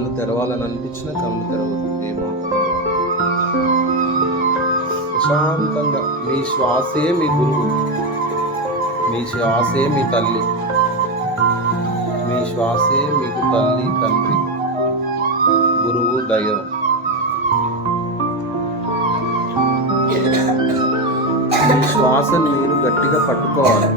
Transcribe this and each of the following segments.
కళ్ళు తెరవాలని అనిపించిన కళ్ళు తెరవద్దు. ఏమాత్రం ప్రశాంతంగా మీ శ్వాసే మీ గురువు, మీ శ్వాసే మీ తల్లి, మీ శ్వాసే మీకు తల్లి, తండ్రి, గురువు, దైవం. మీ శ్వాసని మీరు గట్టిగా పట్టుకోవాలి.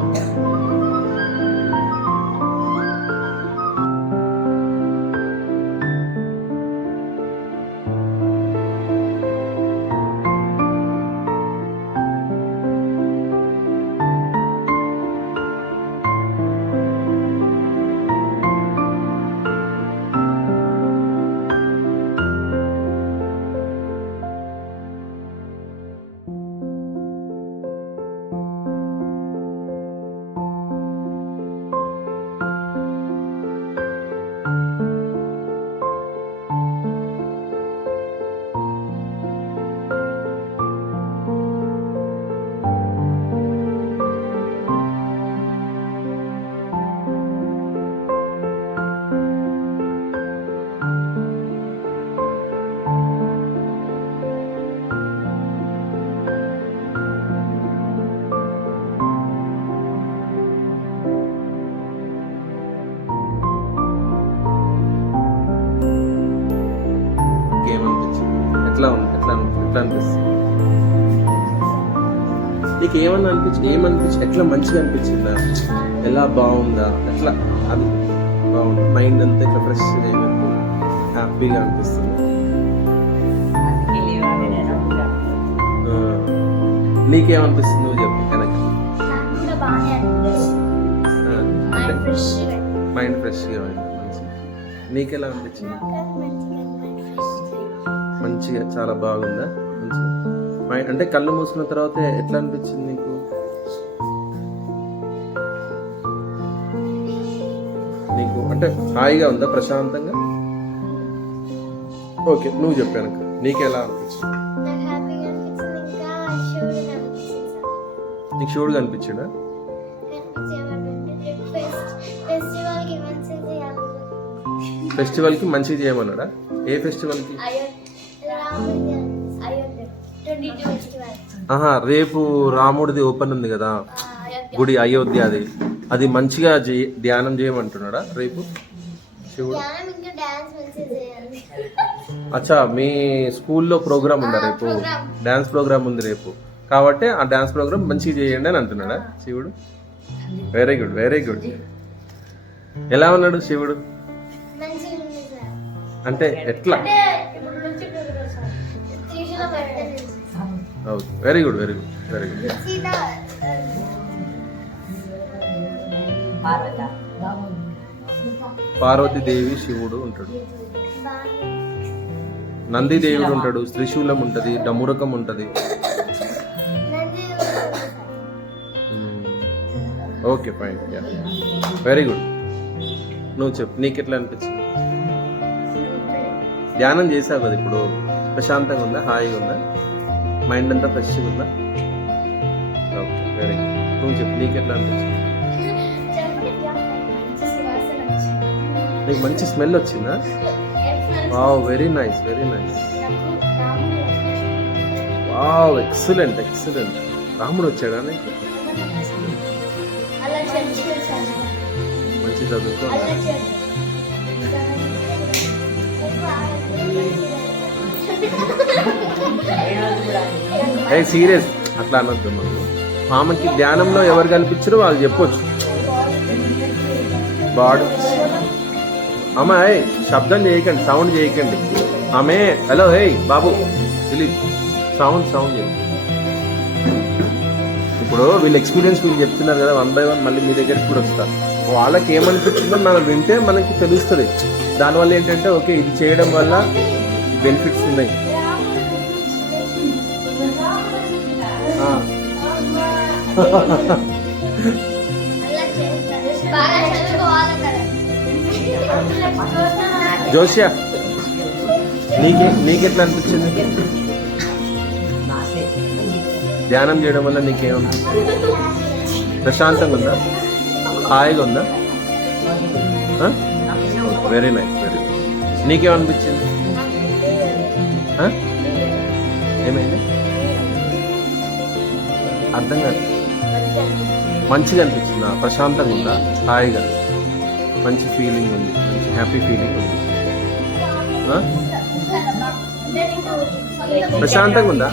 ఎట్లా ఉంది? ఎట్లా అనిపిస్తుంది నీకు? ఏమనిపించి ఎట్లా మంచిగా అనిపించిందా? ఎలా బాగుందా? ఎట్లా అది బాగుంది? మైండ్ అంతా ఇట్లా ఫ్రెష్గా అయినట్టు హ్యాపీగా అనిపిస్తుంది. నీకేమనిపిస్తుంది? నువ్వు చెప్పు కనుక. మైండ్ ఫ్రెష్గా అయింది. నీకెలా అనిపించింది? మంచిగా, చాలా బాగుందా? మంచిగా అంటే కళ్ళు మూసుకున్న తర్వాత ఎట్లా అనిపించింది నీకు? నీకు అంటే హాయిగా ఉందా? ప్రశాంతంగా? ఓకే, నువ్వు చెప్పాను. నీకెలా అనిపించింది? నీకు శివుడుగా అనిపించాడా? ఫెస్టివల్కి మంచిగా చేయమన్నాడా? ఏ ఫెస్టివల్కి? రేపు రాముడిది ఓపెన్ ఉంది కదా గుడి, అయోధ్య. అది మంచిగా ధ్యానం చేయమంటున్నాడా రేపు శివుడు? అచ్చా, మీ స్కూల్లో ప్రోగ్రామ్ ఉందా రేపు? డాన్స్ ప్రోగ్రామ్ ఉంది రేపు కాబట్టి ఆ డాన్స్ ప్రోగ్రామ్ మంచిగా చేయండి అని అంటున్నాడా శివుడు? Very good, very good. ఎలా ఉన్నాడు శివుడు? అంటే ఎట్లా? Very good, very good, very good. Parvatidevi, శివుడు ఉంటాడు, నందిదేవుడు ఉంటాడు, త్రిశూలం ఉంటుంది, డమురకం ఉంటుంది. Okay, fine, very good. నువ్వు చెప్పు, నీకు ఎట్లా అనిపించింది? ధ్యానం చేసావు కదా ఇప్పుడు, ప్రశాంతంగా ఉందా? హాయిగా ఉందా? మైండ్ అంతా ఫ్రెష్గా ఉందా? Okay, very good. నువ్వు చెప్పు, నీకు ఎట్లా అనిపించింది? నీకు మంచి స్మెల్ వచ్చిందా? Wow, very nice, very nice. Wow, excellent, excellent. రాముడు వచ్చాడా నీకు? మంచి చదువుకో. సీరియస్ అట్లా అనొద్దు. ఆమెకి ధ్యానంలో ఎవరు కనిపించారో వాళ్ళు చెప్పొచ్చు. బాడీ అమ్మా, శబ్దం చేయకండి, సౌండ్ చేయకండి. ఆమె హలో, హే బాబు దిలీప్, సౌండ్ చేయండి. ఇప్పుడు వీళ్ళ ఎక్స్పీరియన్స్ వీళ్ళు చెప్తున్నారు కదా, 1 by 1 మళ్ళీ మీ దగ్గరికి కూడా వస్తారు. వాళ్ళకి ఏమనిపించిందో మనం వింటే మనకి తెలుస్తుంది. దానివల్ల ఏంటంటే ఓకే, ఇది చేయడం వల్ల బెనిఫిట్స్ ఉన్నాయి. జోషియా, నీకెట్లా అనిపించింది? ధ్యానం చేయడం వల్ల నీకేమన్నా ప్రశాంతంగా ఉందా? హాయిగా ఉందా? Very nice, very good. నీకేమనిపించింది? ఆ? ఏమైంది? అర్థం కాదు. మంచిగా అనిపించిందా? ప్రశాంతంగా ఉందా? హాయిగా మంచి ఫీలింగ్ ఉంది, మంచి హ్యాపీ ఫీలింగ్ ఉంది. ఆ? ప్రశాంతంగా ఉందా?